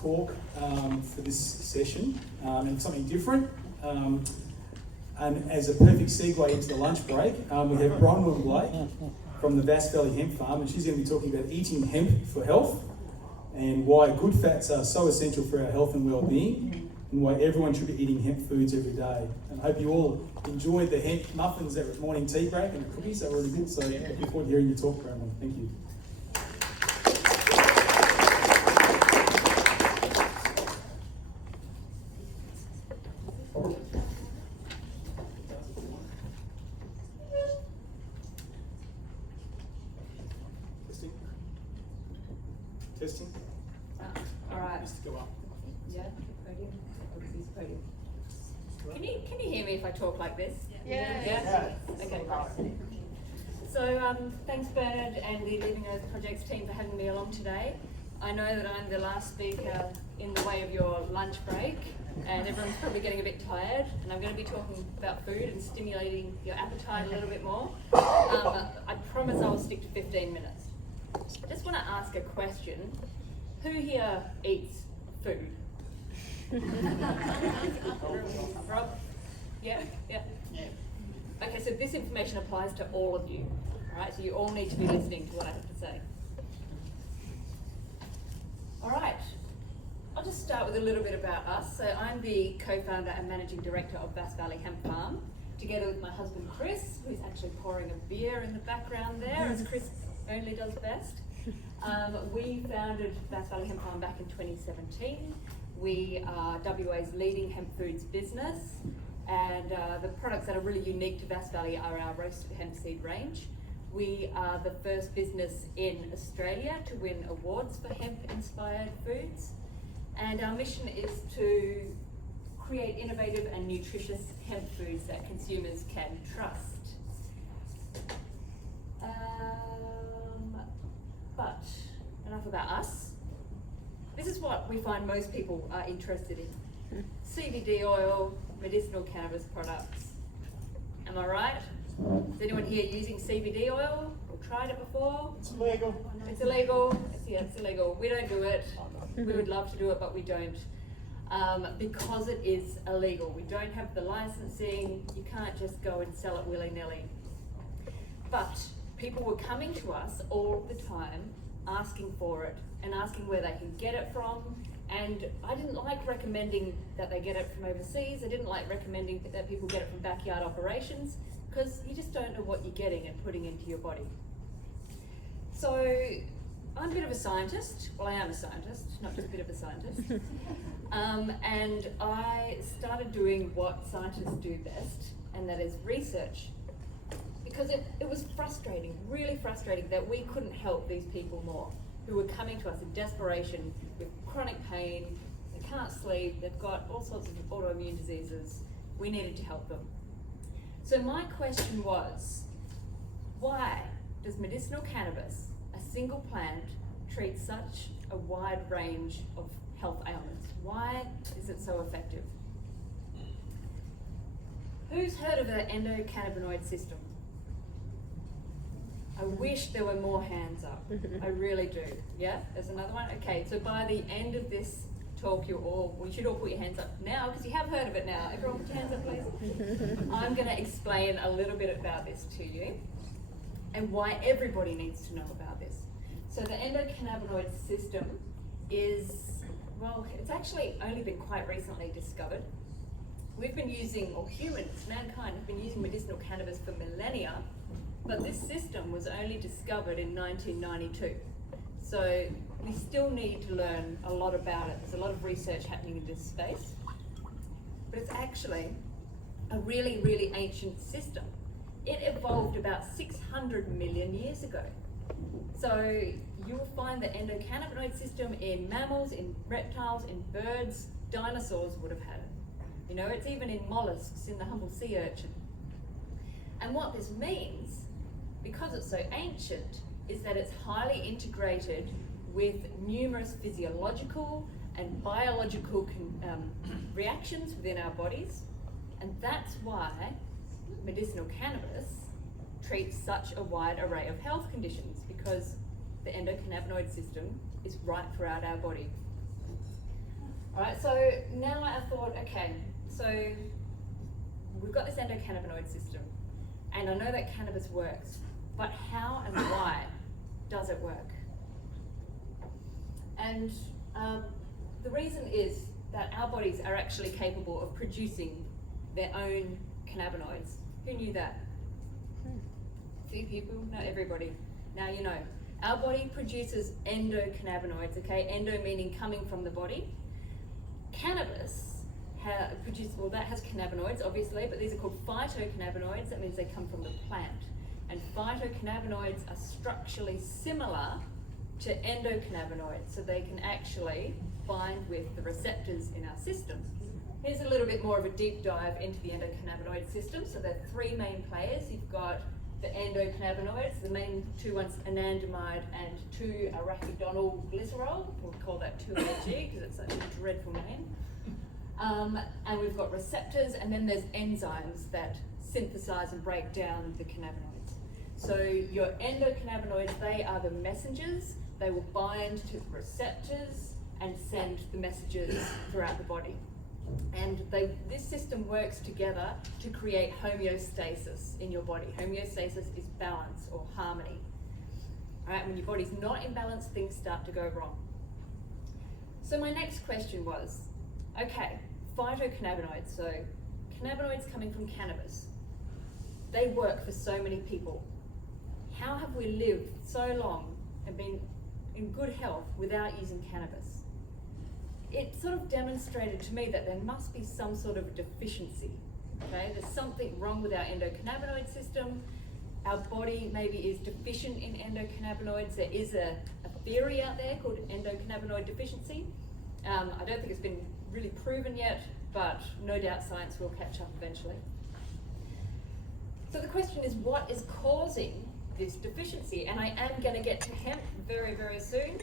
talk for this session, and something different. And as a perfect segue into the lunch break, we have Bronwyn Blake from the Bass Valley Hemp Farm, and she's going to be talking about eating hemp for health and why good fats are so essential for our health and well-being, and why everyone should be eating hemp foods every day. And I hope you all enjoyed the hemp muffins that were at morning tea break and the cookies. They were really good, so looking forward to hearing you talk, Bronwyn. Thank you. Testing. All right. Needs to go up. Yeah. Podium. Podium. Can you hear me if I talk like this? Yeah. Yeah. Okay. So thanks Bernard and the Living Earth Projects team for having me along today. I know that I'm the last speaker in the way of your lunch break, and everyone's probably getting a bit tired, and I'm going to be talking about food and stimulating your appetite a little bit more. I promise I'll stick to 15 minutes. Just want to ask a question. Who here eats food? Rob? Yeah? Yeah? Okay, so this information applies to all of you. Alright, so you all need to be listening to what I have to say. Alright, I'll just start with a little bit about us. So I'm the co-founder and managing director of Bass Valley Hemp Farm, together with my husband Chris, who's actually pouring a beer in the background there, as Chris only does best. We founded Bass Valley Hemp Farm back in 2017. We are WA's leading hemp foods business, and the products that are really unique to Bass Valley are our roasted hemp seed range. We are the first business in Australia to win awards for hemp-inspired foods, and our mission is to create innovative and nutritious hemp foods that consumers can trust. But enough about us. This is what we find most people are interested in. CBD oil, medicinal cannabis products. Am I right? Is anyone here using CBD oil or tried it before? It's illegal. It's illegal. Yeah, it's illegal. We don't do it. We would love to do it, but we don't. Because it is illegal. We don't have the licensing. You can't just go and sell it willy-nilly. But people were coming to us all the time, asking for it and asking where they can get it from. And I didn't like recommending that they get it from overseas. I didn't like recommending that people get it from backyard operations, because you just don't know what you're getting and putting into your body. So I'm a bit of a scientist. Well, I am a scientist, not just a bit of a scientist. And I started doing what scientists do best, and that is research. Because it was frustrating, really frustrating, that we couldn't help these people more, who were coming to us in desperation with chronic pain, they can't sleep, they've got all sorts of autoimmune diseases. We needed to help them. So my question was, why does medicinal cannabis, a single plant, treat such a wide range of health ailments? Why is it so effective? Who's heard of the endocannabinoid system? I wish there were more hands up. I really do. Yeah, there's another one. Okay, so by the end of this talk, we should all put your hands up now, because you have heard of it now. Everyone put your hands up, please. I'm going to explain a little bit about this to you and why everybody needs to know about this. So the endocannabinoid system is, well, it's actually only been quite recently discovered. We've been using, or humans, mankind, have been using medicinal cannabis for millennia, but this system was only discovered in 1992. So we still need to learn a lot about it. There's a lot of research happening in this space. But it's actually a really, really ancient system. It evolved about 600 million years ago. So you'll find the endocannabinoid system in mammals, in reptiles, in birds. Dinosaurs would have had it. You know, it's even in mollusks, in the humble sea urchin. And what this means, because it's so ancient, is that it's highly integrated with numerous physiological and biological reactions within our bodies. And that's why medicinal cannabis treats such a wide array of health conditions, because the endocannabinoid system is right throughout our body. Alright, so now I thought, okay, so we've got this endocannabinoid system, and I know that cannabis works, but how and why does it work? And the reason is that our bodies are actually capable of producing their own cannabinoids. Who knew that? Few people, not everybody. Now you know. Our body produces endocannabinoids, okay? Endo meaning coming from the body. Cannabis that has cannabinoids, obviously, but these are called phytocannabinoids. That means they come from the plant. And phytocannabinoids are structurally similar to endocannabinoids, so they can actually bind with the receptors in our system. Here's a little bit more of a deep dive into the endocannabinoid system. So there are three main players. You've got the endocannabinoids, the main two ones, anandamide and 2-arachidonylglycerol. We'll call that 2-AG because it's such a dreadful name. And we've got receptors, and then there's enzymes that synthesize and break down the cannabinoids. So your endocannabinoids, they are the messengers. They will bind to the receptors and send the messages throughout the body. And this system works together to create homeostasis in your body. Homeostasis is balance or harmony. All right, when your body's not in balance, things start to go wrong. So my next question was, okay, phytocannabinoids, so cannabinoids coming from cannabis, they work for so many people. How have we lived so long and been in good health without using cannabis? It sort of demonstrated to me that there must be some sort of deficiency. Okay, there's something wrong with our endocannabinoid system. Our body maybe is deficient in endocannabinoids. There is a theory out there called endocannabinoid deficiency. I don't think it's been really proven yet, but no doubt science will catch up eventually. So the question is, what is causing this deficiency? And I am going to get to hemp very, very soon,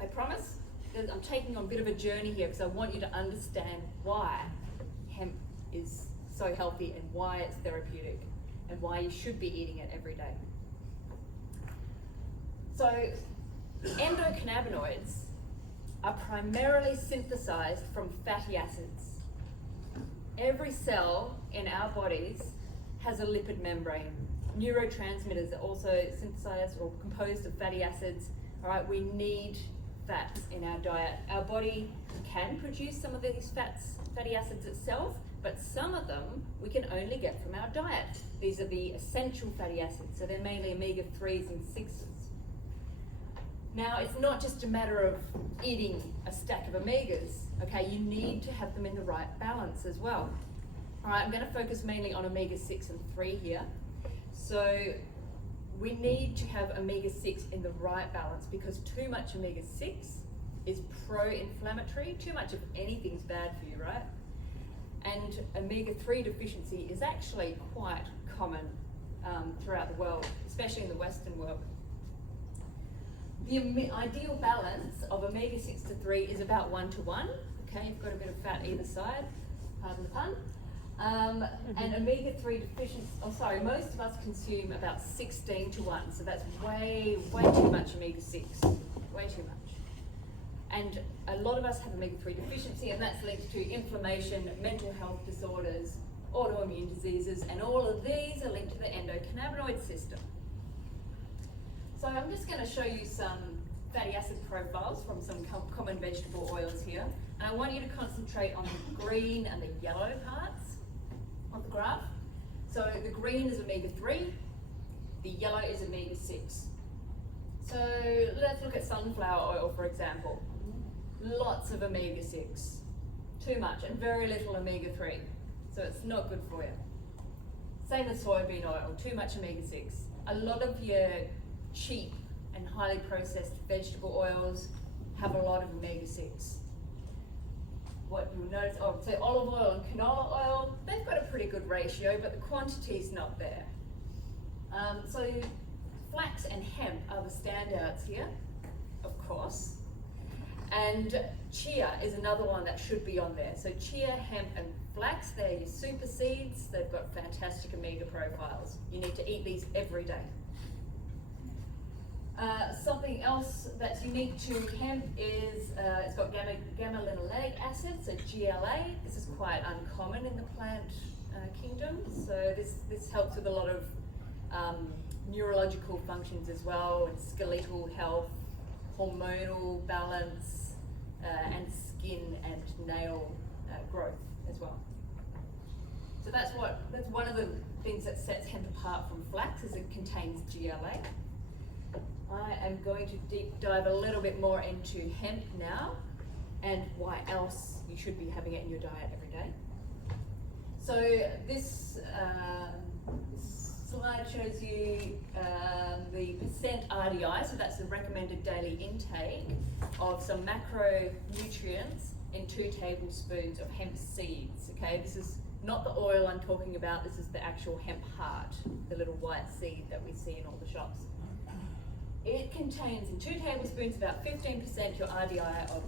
I promise. I'm taking on a bit of a journey here because I want you to understand why hemp is so healthy and why it's therapeutic and why you should be eating it every day. So endocannabinoids are primarily synthesized from fatty acids. Every cell in our bodies has a lipid membrane. Neurotransmitters are also synthesized or composed of fatty acids. All right, we need fats in our diet. Our body can produce some of these fatty acids itself, but some of them we can only get from our diet. These are the essential fatty acids, so they're mainly omega-3s and 6s. Now, it's not just a matter of eating a stack of omegas, okay? You need to have them in the right balance as well. All right, I'm going to focus mainly on omega-6 and 3 here. So we need to have omega-6 in the right balance because too much omega-6 is pro-inflammatory. Too much of anything's bad for you, right? And omega-3 deficiency is actually quite common throughout the world, especially in the Western world. The ideal balance of omega-6 to 3 is about 1 to 1. Okay, you've got a bit of fat either side, pardon the pun. And omega-3 deficiency, most of us consume about 16 to 1, so that's way too much omega-6, way too much. And a lot of us have omega-3 deficiency, and that's linked to inflammation, mental health disorders, autoimmune diseases, and all of these are linked to the endocannabinoid system. So I'm just going to show you some fatty acid profiles from some common vegetable oils here, and I want you to concentrate on the green and the yellow parts of the graph. So the green is omega-3, the yellow is omega-6. So let's look at sunflower oil, for example. Lots of omega-6, too much, and very little omega-3. So it's not good for you. Same with soybean oil, too much omega-6. A lot of your cheap and highly processed vegetable oils have a lot of omega-6. What you'll notice, so olive oil and canola oil, they've got a pretty good ratio, but the quantity's not there. So flax and hemp are the standouts here, of course. And chia is another one that should be on there. So chia, hemp, and flax, they're your super seeds. They've got fantastic omega profiles. You need to eat these every day. Something else that's unique to hemp is it's got gamma-linolenic acid, so GLA. This is quite uncommon in the plant kingdom. So this helps with a lot of neurological functions as well, and skeletal health, hormonal balance, and skin and nail growth as well. So that's one of the things that sets hemp apart from flax, is it contains GLA. I am going to deep dive a little bit more into hemp now, and why else you should be having it in your diet every day. So this slide shows you the percent RDI, so that's the recommended daily intake of some macronutrients in 2 tablespoons of hemp seeds. Okay, this is not the oil I'm talking about, this is the actual hemp heart, the little white seed that we see in all the shops. It contains in 2 tablespoons about 15% your RDI of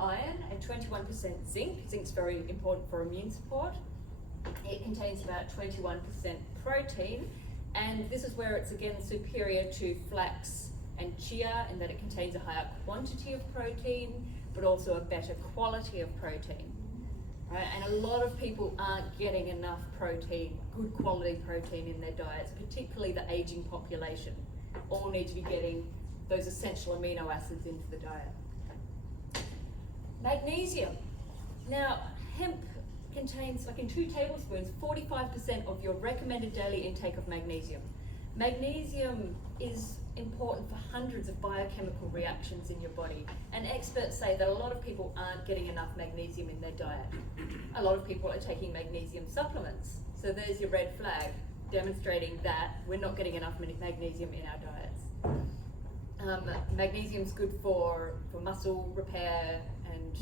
iron, and 21% zinc. Zinc's very important for immune support. It contains about 21% protein, and this is where it's again superior to flax and chia in that it contains a higher quantity of protein, but also a better quality of protein. Right? And a lot of people aren't getting enough protein, good quality protein in their diets, particularly the aging population. All need to be getting those essential amino acids into the diet. Magnesium. Now, hemp contains, like in 2 tablespoons, 45% of your recommended daily intake of magnesium. Magnesium is important for hundreds of biochemical reactions in your body, and experts say that a lot of people aren't getting enough magnesium in their diet. A lot of people are taking magnesium supplements, so there's your red flag demonstrating that we're not getting enough magnesium in our diets. Magnesium's good for muscle repair and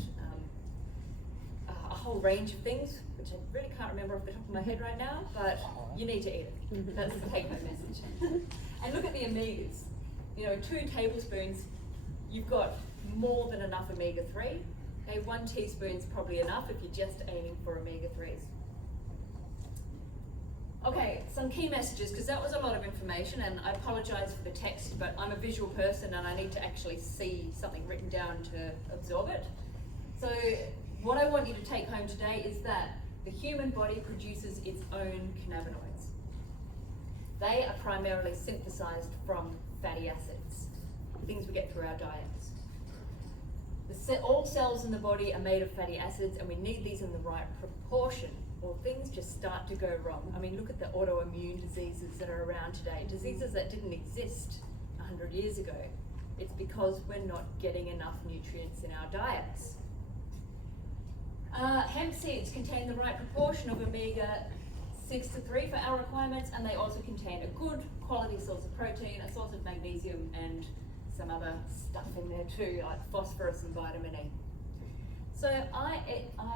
a whole range of things, which I really can't remember off the top of my head right now, but you need to eat it. That's the take-home message. And look at the omegas. You know, 2 tablespoons, you've got more than enough omega-3. Okay, 1 teaspoon's probably enough if you're just aiming for omega-3s. Okay, some key messages, because that was a lot of information, and I apologize for the text, but I'm a visual person and I need to actually see something written down to absorb it. So what I want you to take home today is that the human body produces its own cannabinoids. They are primarily synthesized from fatty acids, things we get through our diets. All cells in the body are made of fatty acids, and we need these in the right proportion, or things just start to go wrong. I mean, look at the autoimmune diseases that are around today, diseases that didn't exist 100 years ago. It's because we're not getting enough nutrients in our diets. Hemp seeds contain the right proportion of omega-6 to 3 for our requirements, and they also contain a good quality source of protein, a source of magnesium, and some other stuff in there too, like phosphorus and vitamin E. So I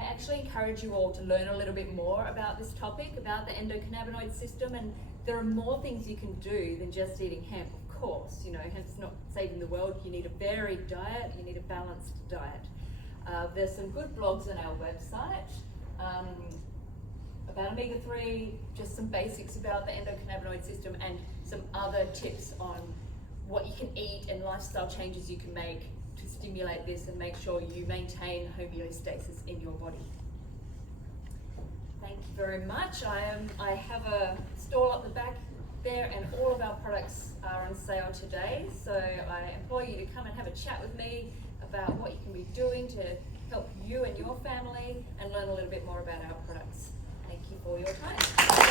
actually encourage you all to learn a little bit more about this topic, about the endocannabinoid system, and there are more things you can do than just eating hemp, of course. You know, hemp's not saving the world. You need a varied diet, you need a balanced diet. There's some good blogs on our website about omega-3, just some basics about the endocannabinoid system, and some other tips on what you can eat and lifestyle changes you can make to stimulate this and make sure you maintain homeostasis in your body. Thank you very much. I have a stall up the back there, and all of our products are on sale today, so I implore you to come and have a chat with me about what you can be doing to help you and your family, and learn a little bit more about our products. Thank you for your time.